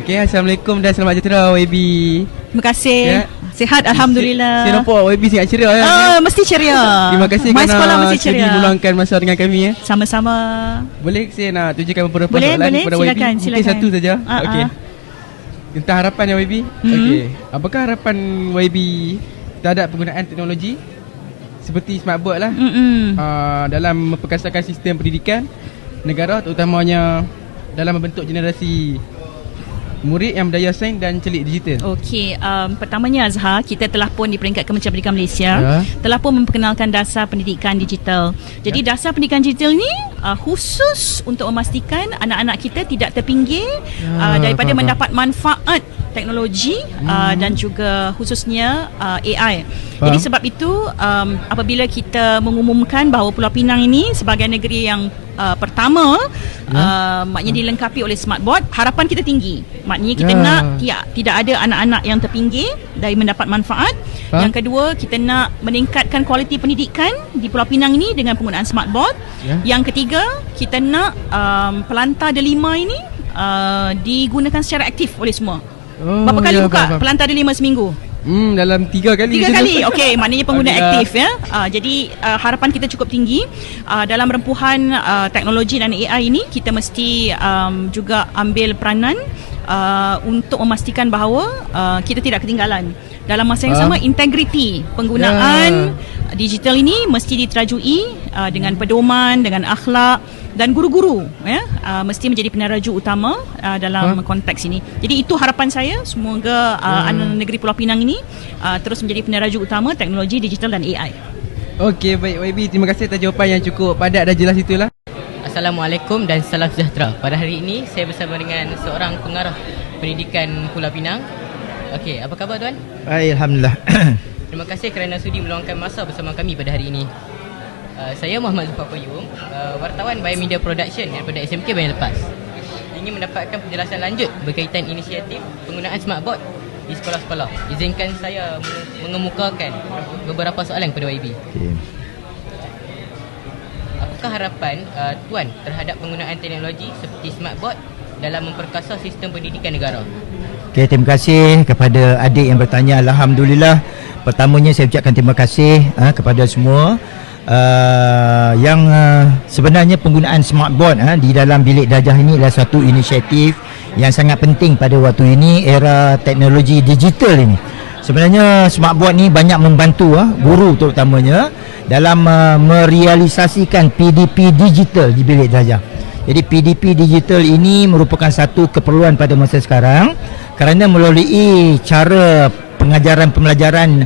Okey, Assalamualaikum dan selamat sejahtera YB. Terima kasih. Ya. Sihat Alhamdulillah. Saya nampak YB sihat ceria ya. Ah, mesti ceria. Terima kasih My kerana mesti sudi meluangkan masa dengan kami ya. Sama-sama. Boleh saya nak tunjukkan beberapa Boleh, soalan boleh. kepada Silakan, YB? Mungkin silakan. satu saja. Ah, Okey. ah. Tentang harapan ya YB. Okey. Apakah harapan YB terhadap penggunaan teknologi seperti smartboard lah Mm-mm. uh, dalam memperkasakan sistem pendidikan negara terutamanya dalam membentuk generasi murid yang berdaya sains dan celik digital. Okey, um, pertamanya Azhar, kita telah pun di peringkat Kementerian Pendidikan Malaysia Ya. telah pun memperkenalkan dasar pendidikan digital. Jadi Ya. dasar pendidikan digital ni uh, khusus untuk memastikan anak-anak kita tidak terpinggir Ya, uh, daripada faham. mendapat manfaat teknologi uh, dan juga khususnya uh, AI. Faham. Jadi sebab itu um, apabila kita mengumumkan bahawa Pulau Pinang ini sebagai negeri yang uh, pertama Ya. uh, maknanya dilengkapi oleh smartboard, harapan kita tinggi. Maknanya kita Ya. nak tidak tidak ada anak-anak yang terpinggir dari mendapat manfaat. Faham. Yang kedua, kita nak meningkatkan kualiti pendidikan di Pulau Pinang ini dengan penggunaan smartboard. Ya. Yang ketiga, kita nak um, pelantar delima ini uh, digunakan secara aktif oleh semua. Oh, Berapa kali ya, buka faham, pelantar delima seminggu? Hmm, dalam tiga kali. Tiga kali. Okey, maknanya pengguna Alhamdulillah. aktif ya. Uh, jadi uh, harapan kita cukup tinggi uh, dalam rempuhan uh, teknologi dan AI ini kita mesti um, juga ambil peranan uh, untuk memastikan bahawa uh, kita tidak ketinggalan. Dalam masa yang sama integriti penggunaan digital ini mesti diterajui uh, dengan pedoman, dengan akhlak dan guru-guru ya uh, mesti menjadi peneraju utama uh, dalam Faham. konteks ini. Jadi itu harapan saya semoga uh, anak negeri Pulau Pinang ini uh, terus menjadi peneraju utama teknologi digital dan AI. Okey, baik YB. Terima kasih atas jawapan yang cukup padat dan jelas itulah. Assalamualaikum dan salam sejahtera. Pada hari ini saya bersama dengan seorang pengarah pendidikan Pulau Pinang. Okey, apa khabar tuan? Baik, Alhamdulillah. Terima kasih kerana sudi meluangkan masa bersama kami pada hari ini. Uh, saya Muhammad Zulfar Qayyum, uh, wartawan Biomedia Production daripada SMK Bayan Lepas. Ingin mendapatkan penjelasan lanjut berkaitan inisiatif penggunaan smartboard di sekolah-sekolah. Izinkan saya meng- mengemukakan beberapa soalan kepada YB. okay. Apakah harapan uh, tuan terhadap penggunaan teknologi seperti smartboard dalam memperkasa sistem pendidikan negara? okay, terima kasih kepada adik yang bertanya. Alhamdulillah. Pertamanya saya ucapkan terima kasih uh, kepada semua uh, yang uh, sebenarnya penggunaan smartboard uh, di dalam bilik darjah ini adalah satu inisiatif yang sangat penting pada waktu ini era teknologi digital ini. Sebenarnya smartboard ni banyak membantu uh, guru terutamanya dalam uh, merealisasikan PDP digital di bilik darjah. Jadi PDP digital ini merupakan satu keperluan pada masa sekarang kerana melalui cara pengajaran pembelajaran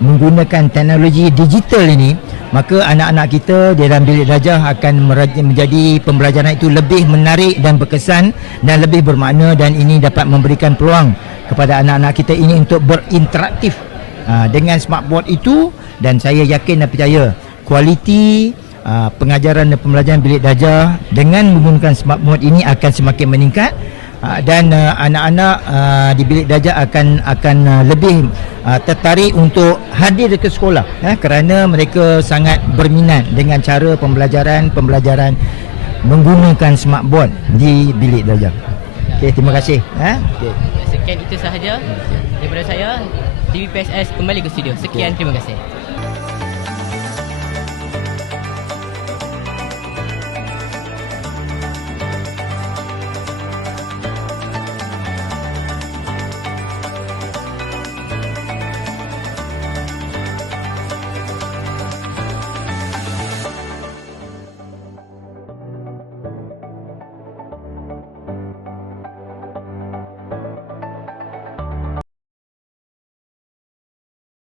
menggunakan teknologi digital ini maka anak-anak kita di dalam bilik darjah akan menjadi pembelajaran itu lebih menarik dan berkesan dan lebih bermakna dan ini dapat memberikan peluang kepada anak-anak kita ini untuk berinteraktif ha, dengan smartboard itu. Dan saya yakin dan percaya kualiti uh, pengajaran dan pembelajaran bilik darjah dengan menggunakan smartboard ini akan semakin meningkat uh, dan anak-anak di bilik darjah akan akan lebih uh, tertarik untuk hadir ke sekolah eh, kerana mereka sangat berminat dengan cara pembelajaran pembelajaran menggunakan smartboard di bilik darjah. Okey, terima kasih. Eh? Okay. Sekian itu sahaja daripada saya. TVPSS kembali ke studio. Sekian, terima kasih.